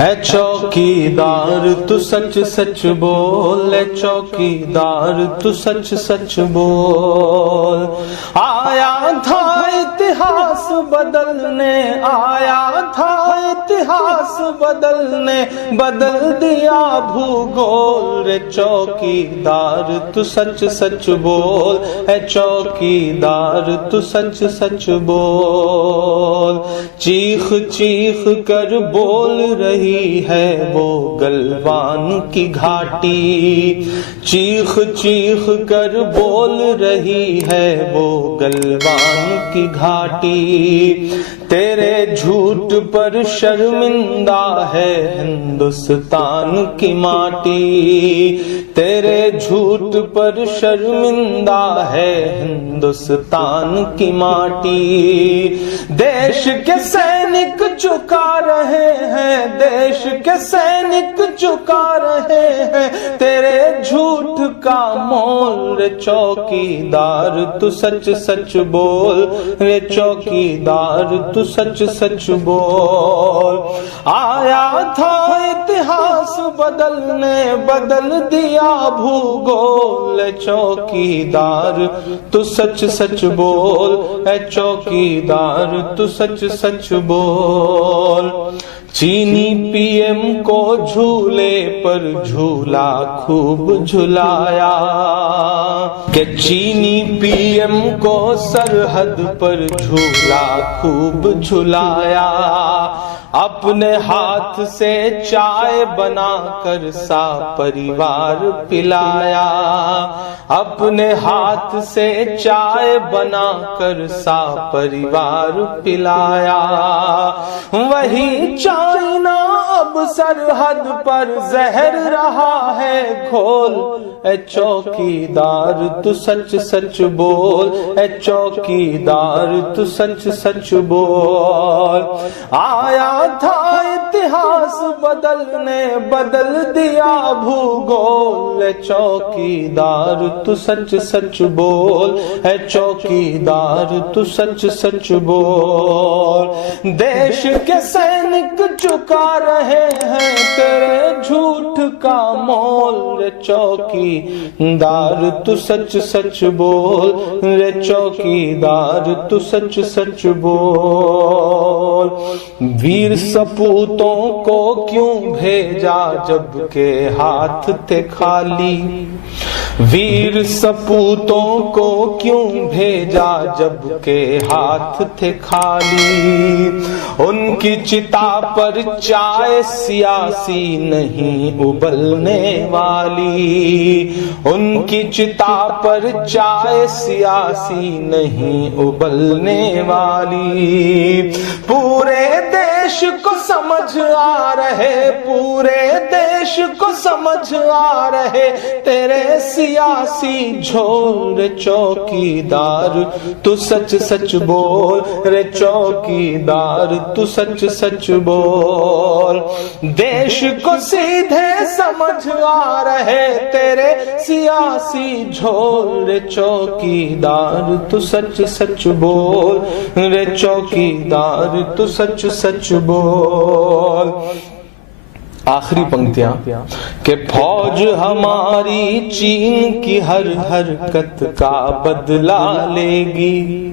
اے چوکیدار تو سچ سچ بول، اے چوکیدار تو سچ سچ بول۔ آیا تھا اتہاس بدلنے، آیا تھا اتہاس بدلنے، بدل دیا بھوگول۔ رے چوکیدار تو سچ سچ بول، اے چوکیدار تو سچ سچ بول۔ چیخ چیخ کر بول رہی ہے وہ گلوان کی گھاٹی، چیخ چیخ کر بول رہی ہے وہ گلوان کی گھاٹی۔ تیرے جھوٹ پر شرمندہ ہے ہندوستان کی ماٹی، تیرے جھوٹ پر شرمندہ ہے ہندوستان کی ماٹی۔ دیش کے سینک چکا رہے ہیں، دیش کے سینک چکا رہے ہیں تیرے جھوٹ کا مول۔ رے چوکیدار تو سچ سچ بول، رے چوکیدار تو سچ سچ بول۔ آیا تھا اتہاس بدلنے، بدل دیا بھوگول۔ اے چوکیدار تو سچ سچ بول، اے چوکیدار تو سچ سچ بول۔ چینی پی ایم کو جھولے پر جھولا خوب جھلایا، کہ چینی پی ایم کو سرحد پر جھولا خوب جھلایا۔ اپنے ہاتھ سے چائے بنا کر سا پریوار پلایا، اپنے ہاتھ سے چائے بنا کر سا پریوار پلایا۔ وہی چائنا اب سرحد پر زہر رہا ہے گھول۔ اے چوکیدار تو سچ سچ بول، اے چوکیدار تو سچ سچ بول۔ آیا تھا اتہاس بدلنے، بدل دیا بھوگول۔ اے چوکیدار تو سچ سچ بول، اے چوکیدار تو سچ سچ بول۔ دیش کے سینک چکا رہے ہیں تیرے جھوٹ کا مول۔ رے چوکیدار تو سچ سچ بول، رے چوکیدار تو سچ سچ بول۔ ویر سپوتوں کو کیوں بھیجا جب کہ ہاتھ تھے خالی، ویر سپوتوں کو کیوں بھیجا جب کہ ہاتھ تھے خالی۔ ان کی چتا پر چائے سیاسی نہیں ابلنے والی، ان کی چتا پر چائے سیاسی نہیں ابلنے والی۔ پورے دیش کو سمجھ آ رہے، پورے دیش کو سمجھ آ رہے تیرے سیاسی جھول۔ رے چوکیدار تو سچ سچ بول، رے چوکیدار تو سچ سچ بول۔ دیش کو سیدھے سمجھ آ رہے تیرے سیاسی جھول۔ رے چوکیدار تو سچ سچ بول، رے چوکیدار تو سچ سچ بول۔ آخری پنکتیاں کہ فوج ہماری چین کی ہر حرکت کا بدلہ لے گی،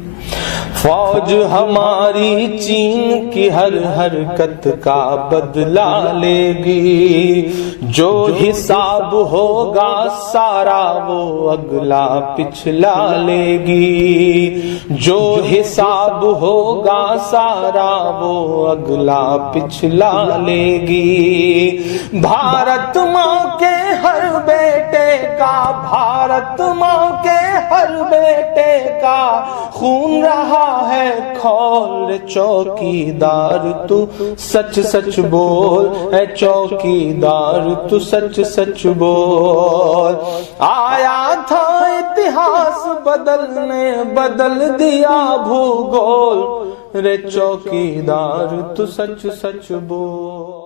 فوج ہماری چین کی ہر حرکت کا بدلہ لے گی۔ جو حساب ہوگا سارا وہ اگلا پچھلا لے گی، جو حساب ہوگا سارا وہ اگلا پچھلا لے گی۔ بھارت ماں کے ہر بیٹے کا، بھارت ماں کے ہر بیٹے کا خون رہا ہے کھول۔ رے چوکیدار تو سچ سچ بول، اے چوکیدار تو سچ سچ بول۔ آیا تھا اتہاس بدلنے، بدل دیا بھوگول۔ رے چوکیدار تو سچ سچ بول۔